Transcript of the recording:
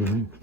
Mm-hmm.